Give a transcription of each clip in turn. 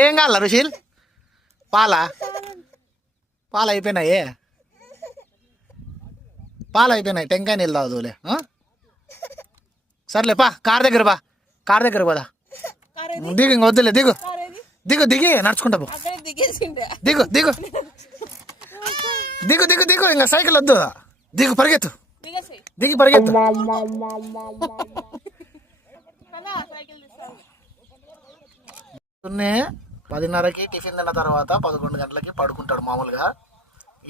ఏం కావాల రుషిల్? పాలా? పాలు అయిపోయినాయి, పాలు అయిపోయినాయి. టెంకాయ నీళ్ళు తాగుదులే. సర్లే పా, కార్ దగ్గర బా, కార్ దగ్గర పోదా. దిగు, ఇంక వద్దులే, దిగు దిగు, దిగి నడుచుకుంటా పో. దిగు దిగు దిగు దిగు దిగు, ఇంకా సైకిల్ వద్దు. దిగు, పరిగెత్తు, దిగి పరిగెత్తు. పొద్దున్నే 10:30కి టిఫిన్ తిన్న తర్వాత 11 గంటలకి పడుకుంటాడు మామూలుగా.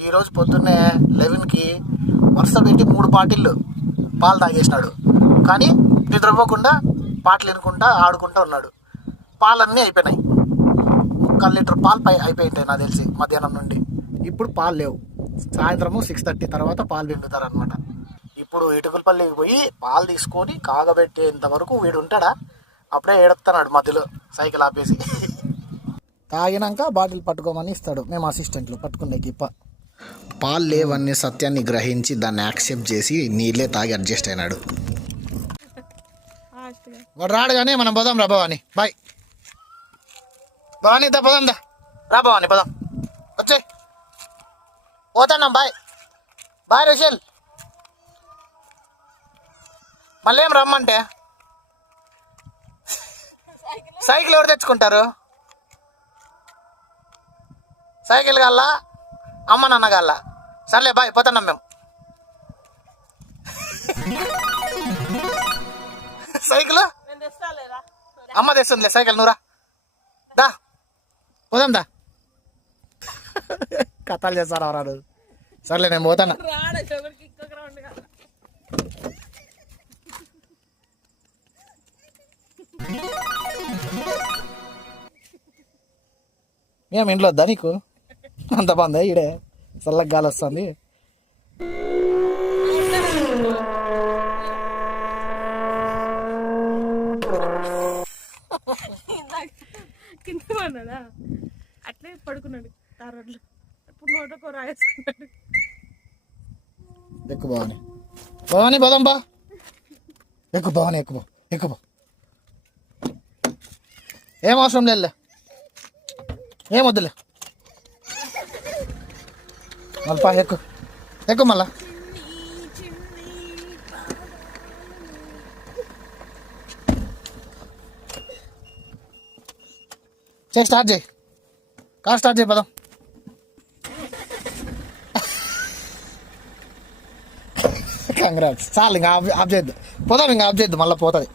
ఈరోజు పొద్దున్నే 11కి వరుస పెట్టి 3 బాటిళ్ళు పాలు తాగేసినాడు. కానీ నిద్రపోకుండా పాటలు వినుకుంటా ఆడుకుంటూ ఉన్నాడు. పాలన్నీ అయిపోయినాయి. 1/4 లీటర్ పాలు అయిపోయింటాయి నాకు తెలిసి మధ్యాహ్నం నుండి. ఇప్పుడు పాలు లేవు. సాయంత్రము 6:30 తర్వాత పాలు పిండుతారనమాట. ఇప్పుడు ఇటుకలపల్లికి పోయి పాలు తీసుకొని కాగబెట్టేంత వరకు వీడు ఉంటాడా. అప్పుడే ఏడుస్తున్నాడు మధ్యలో సైకిల్ ఆపేసి. తాగినాక బాటిల్ పట్టుకోమని ఇస్తాడు మేము అసిస్టెంట్లు పట్టుకునేకి. పాలు లేవన్నీ సత్యాన్ని గ్రహించి దాన్ని యాక్సెప్ట్ చేసి నీళ్ళే తాగి అడ్జస్ట్ అయినాడు. వాడు రాడు కానీ మనం పోదాం రా భవాని. బాయ్ భవాని, దా పోదాం, దా రా భవాని, పోదాం. వచ్చే పోతాన్నాం. Bye bye Rushil. మళ్ళీ ఏం రమ్మంటే సైకిల్ ఎవరు తెచ్చుకుంటారు? సైకిల్ కల్లా అమ్మ నాన్న కల్లా. సర్లే బాయ్, పోతున్నాం మేము. సైకిల్ అమ్మ తెస్తుందిలే, సైకిల్ నువ్వురా, దా పోదాం, దా. కథలు చేస్తారా రాడు. సర్లే నేను పోతాను. ఏం ఇంట్లో వద్దా నీకు? అంత బాగుందా ఈడే? చల్లగా గాలి వస్తుంది. అట్లే పడుకున్నాడు తారోడ్లో. ఇప్పుడు నోటకు రాయేసుకున్నాడు. ఎక్కువ భవాని, భవాని పోదాం బా. ఎక్కువ భవాని, ఎక్కువ ఎక్కువ. ఏం అవసరం లేదులే, ఏం వద్దులే. మళ్ళీ పా, ఎక్కువ ఎక్కువ. మళ్ళా స్టార్ట్ చేయి, కార్ స్టార్ట్ చేయి, పదం. కంగ్రాట్స్, చాలు ఇంకా ఆఫ్ చేయద్దు, పోదాం. ఇంకా ఆఫ్ చేయద్దు, మళ్ళీ పోతుంది.